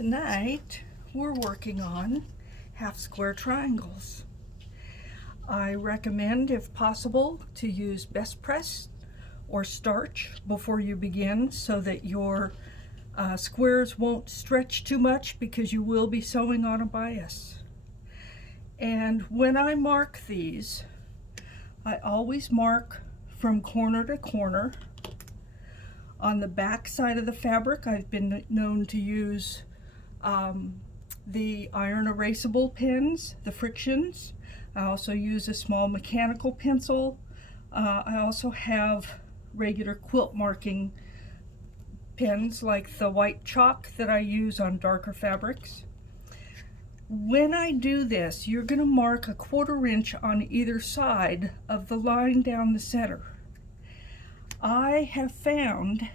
Tonight we're working on half square triangles. I recommend, if possible, to use best press or starch before you begin so that your squares won't stretch too much, because you will be sewing on a bias. And when I mark these, I always mark from corner to corner. On the back side of the fabric, I've been known to use the iron erasable pens, the frictions. I also use a small mechanical pencil. I also have regular quilt marking pens like the white chalk that I use on darker fabrics. When I do this, you're going to mark a 1/4 inch on either side of the line down the center. I have found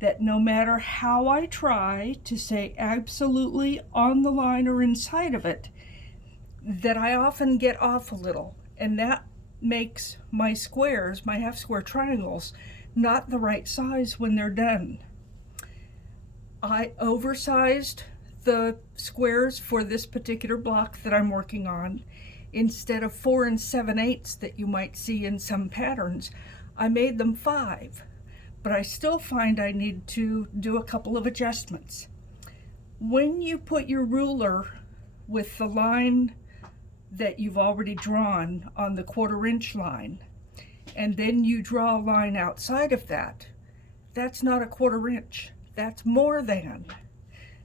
that no matter how I try to stay absolutely on the line or inside of it, that I often get off a little, and that makes my squares, my half square triangles, not the right size when they're done. I oversized the squares for this particular block that I'm working on. Instead of 4 7/8 that you might see in some patterns, I made them 5. But I still find I need to do a couple of adjustments. When you put your ruler with the line that you've already drawn on the 1/4 inch line, and then you draw a line outside of that, that's not a 1/4 inch, that's more than,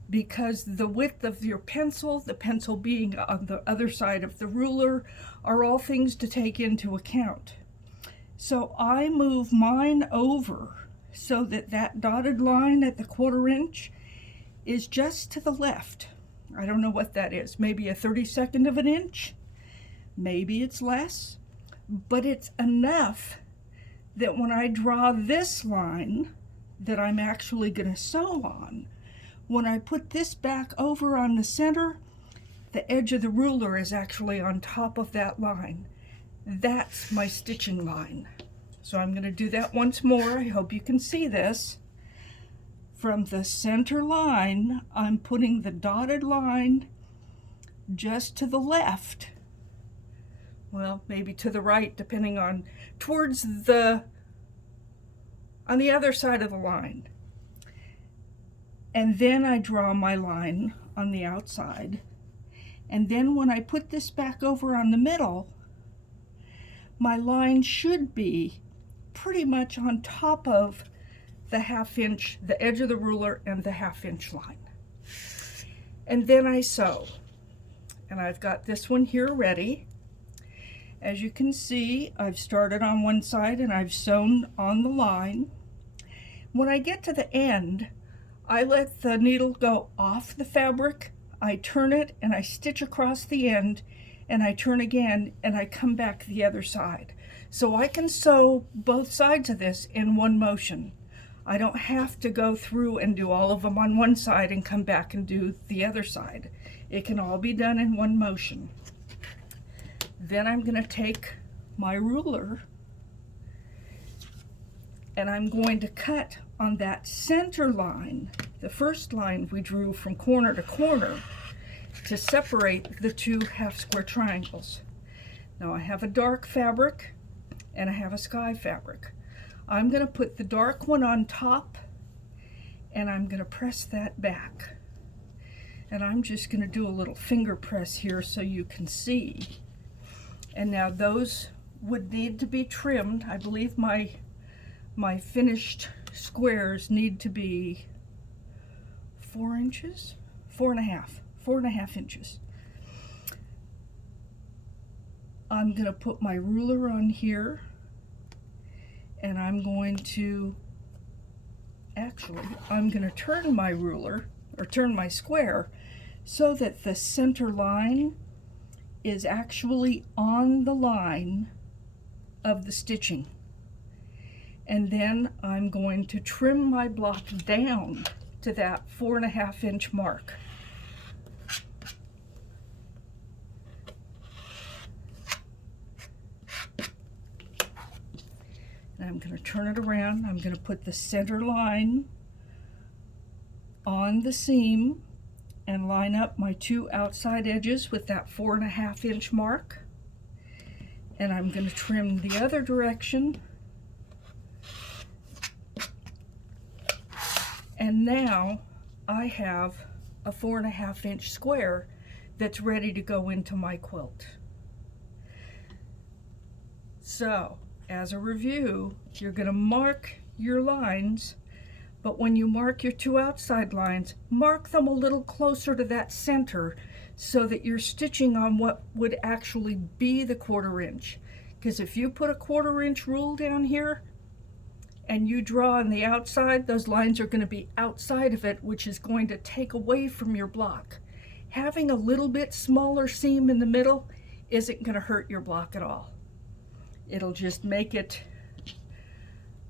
because the width of your pencil, the pencil being on the other side of the ruler, are all things to take into account. So I move mine over so that that dotted line at the 1/4 inch is just to the left. I don't know what that is, maybe a 32nd of an inch, maybe it's less, but it's enough that when I draw this line that I'm actually going to sew on, when I put this back over on the center, the edge of the ruler is actually on top of that line. That's my stitching line. So I'm going to do that once more. I hope you can see this. From the center line, I'm putting the dotted line just to the left. Well, maybe to the right, depending on, on the other side of the line. And then I draw my line on the outside. And then when I put this back over on the middle, my line should be pretty much on top of the 1/2 inch, the edge of the ruler and the 1/2 inch line. And then I sew. And I've got this one here ready. As you can see, I've started on one side and I've sewn on the line. When I get to the end, I let the needle go off the fabric, I turn it and I stitch across the end, and I turn again and I come back the other side. So I can sew both sides of this in one motion. I don't have to go through and do all of them on one side and come back and do the other side. It can all be done in one motion. Then I'm going to take my ruler and I'm going to cut on that center line, the first line we drew from corner to corner, to separate the two half square triangles. Now I have a dark fabric and I have a sky fabric. I'm going to put the dark one on top and I'm going to press that back. And I'm just going to do a little finger press here so you can see. And now those would need to be trimmed. I believe my finished squares need to be 4 inches, 4.5 inches. I'm going to put my ruler on here, and I'm going to turn my ruler, or turn my square, so that the center line is actually on the line of the stitching. And then I'm going to trim my block down to that 4.5 inch mark. And I'm going to turn it around. I'm going to put the center line on the seam and line up my 2 outside edges with that 4.5 inch mark. And I'm going to trim the other direction. And now I have a 4.5 inch square that's ready to go into my quilt. So, as a review, you're going to mark your lines, but when you mark your 2 outside lines, mark them a little closer to that center so that you're stitching on what would actually be the 1/4 inch. Because if you put a 1/4 inch rule down here and you draw on the outside, those lines are going to be outside of it, which is going to take away from your block. Having a little bit smaller seam in the middle isn't going to hurt your block at all. It'll just make it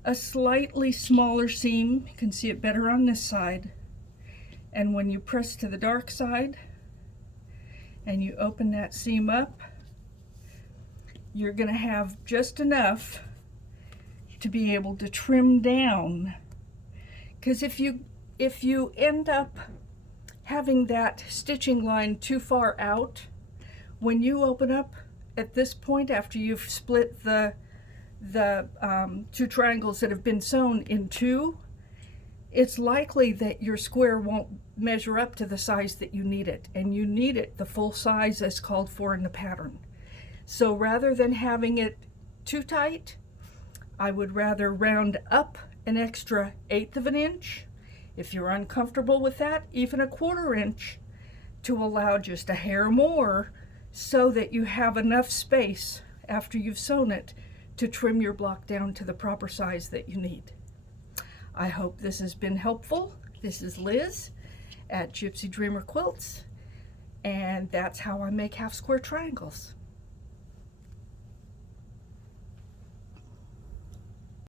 a slightly smaller seam. You can see it better on this side. And when you press to the dark side and you open that seam up, you're going to have just enough to be able to trim down. Because if you end up having that stitching line too far out, when you open up at this point after you've split the 2 triangles that have been sewn in 2, it's likely that your square won't measure up to the size that you need it, and you need it the full size as called for in the pattern. So rather than having it too tight, I would rather round up an extra 1/8 of an inch. If you're uncomfortable with that, even a 1/4 inch, to allow just a hair more so that you have enough space after you've sewn it to trim your block down to the proper size that you need. I hope this has been helpful. This is Liz at Gypsy Dreamer Quilts, and that's how I make half square triangles.